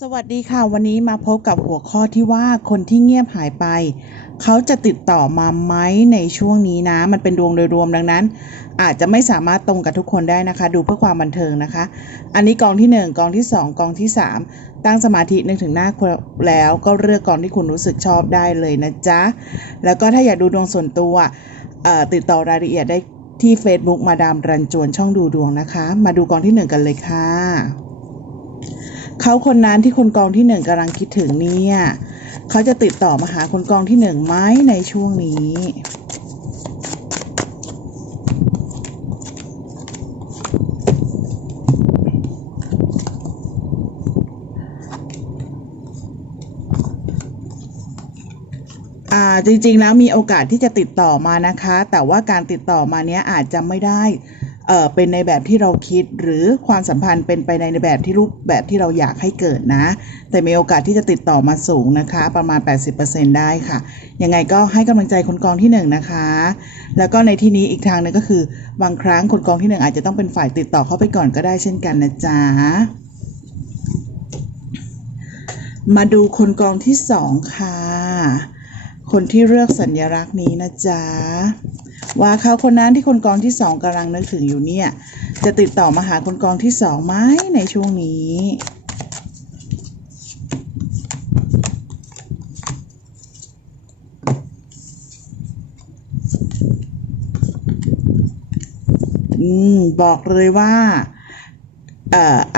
สวัสดีค่ะ วันนี้มาพบกับหัวข้อที่ว่าคนที่เงียบหายไป เขาจะติดต่อมาไหมในช่วงนี้นะ มันเป็นดวงโดยรวมดังนั้น อาจจะไม่สามารถตรงกับทุกคนได้นะคะ ดูเพื่อความบันเทิงนะคะ อันนี้กองที่ 1 กองที่ 2 กองที่ 3 ตั้งสมาธินึกถึงหน้าแล้วก็เลือกกองที่คุณรู้สึกชอบได้เลยนะจ๊ะ แล้วก็ถ้าอยากดูดวงส่วนตัวติดต่อรายละเอียดได้ที่ Facebook มาดามรันจวนช่องดูดวงนะคะ มาดูกองที่หนึ่งกันเลยค่ะ เขาคนนั้นที่คนกองที่หนึ่งกำลังคิดถึงเนี่ยเขาจะติดต่อมาหาคนกองที่หนึ่งไหมในช่วงนี้จริงๆแล้วมีโอกาสที่จะติดต่อมานะคะ แต่ว่าการติดต่อมาเนี้ยอาจจะไม่ได้ เอ่อเป็นในแบบที่เราคิดหรือความสัมพันธ์เป็นไปในแบบที่รูปแบบที่เราอยากให้เกิดนะ แต่มีโอกาสที่จะติดต่อมาสูงนะคะ ประมาณ 80%ได้ค่ะ ยังไงก็ให้กำลังใจคนกองที่หนึ่งนะคะ แล้วก็ในที่นี้อีกทางหนึงก็คือบางครั้งคนกองที่หนึ่งอาจจะต้องเป็นฝ่ายติดต่อเข้าไปก่อนก็ได้เช่นกันนะจ๊ะมาดูคนกองที่สองค่ะ คนที่เลือกสัญลักษณ์นี้นะจ๊ะว่าเขาคนนั้นที่คนกองที่สองกำลังนึกถึงอยู่เนี่ย จะติดต่อมาหาคนกองที่สองไหมในช่วงนี้อืมบอกเลยว่า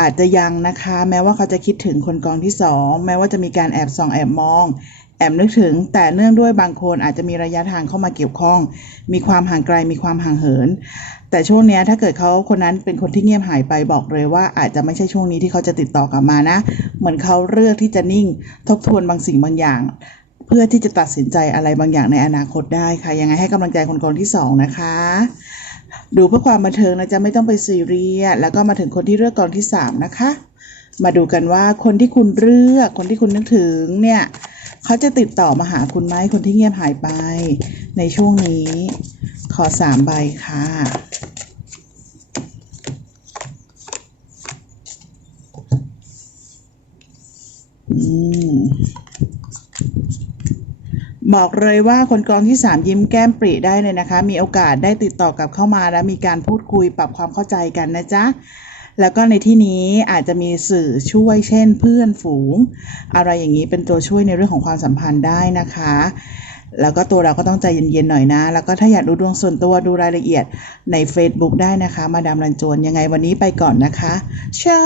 อาจจะยังนะคะ แม้ว่าเขาจะคิดถึงคนกองที่สองแม้ว่าจะมีการแอบส่องแอบมอง แอบนึกถึง แต่เนื่องด้วยบางคนอาจจะมีระยะทางเข้ามาเกี่ยวข้อง มีความห่างไกลมีความห่างเหิน แต่ช่วงนี้ถ้าเกิดเขาคนนั้นเป็นคนที่เงียบหายไปบอกเลยว่า อาจจะไม่ใช่ช่วงนี้ที่เขาจะติดต่อกลับมานะ เหมือนเขาเลือกที่จะนิ่งทบทวนบางสิ่งบางอย่าง เพื่อที่จะตัดสินใจอะไรบางอย่างในอนาคตได้ค่ะยังไงให้กำลังใจคนกองที่สองนะคะ ดูเพื่อความบันเทิงนะจ๊ะไม่ต้องไปซีเรียสแล้วก็มาถึงคนที่เลือกกองที่สามนะคะ มาดูกันว่าคนที่คุณเลือกคนที่คุณนึกถึงเนี่ยเขาจะติดต่อมาหาคุณไหมคนที่เงียบหายไป ในช่วงนี้ ขอสามใบค่ะอืม บอกเลยว่าคนกองที่ 3 ยิ้มแก้มปรีได้เลยนะคะ มีโอกาสได้ติดต่อกับเข้ามาแล้วมีการพูดคุยปรับความเข้าใจกันนะจ๊ะ แล้วก็ในที่นี้อาจจะมีสื่อช่วยเช่น เพื่อนฝูง อะไรอย่างนี้เป็นตัวช่วยในเรื่องของความสัมพันธ์ได้นะคะ แล้วก็ตัวเราก็ต้องใจเย็นๆหน่อยนะ แล้วก็ถ้าอยากดูดวงส่วนตัวดูรายละเอียดใน Facebook ได้นะคะ มาดามรันจวนยังไงวันนี้ไปก่อนนะคะเช้า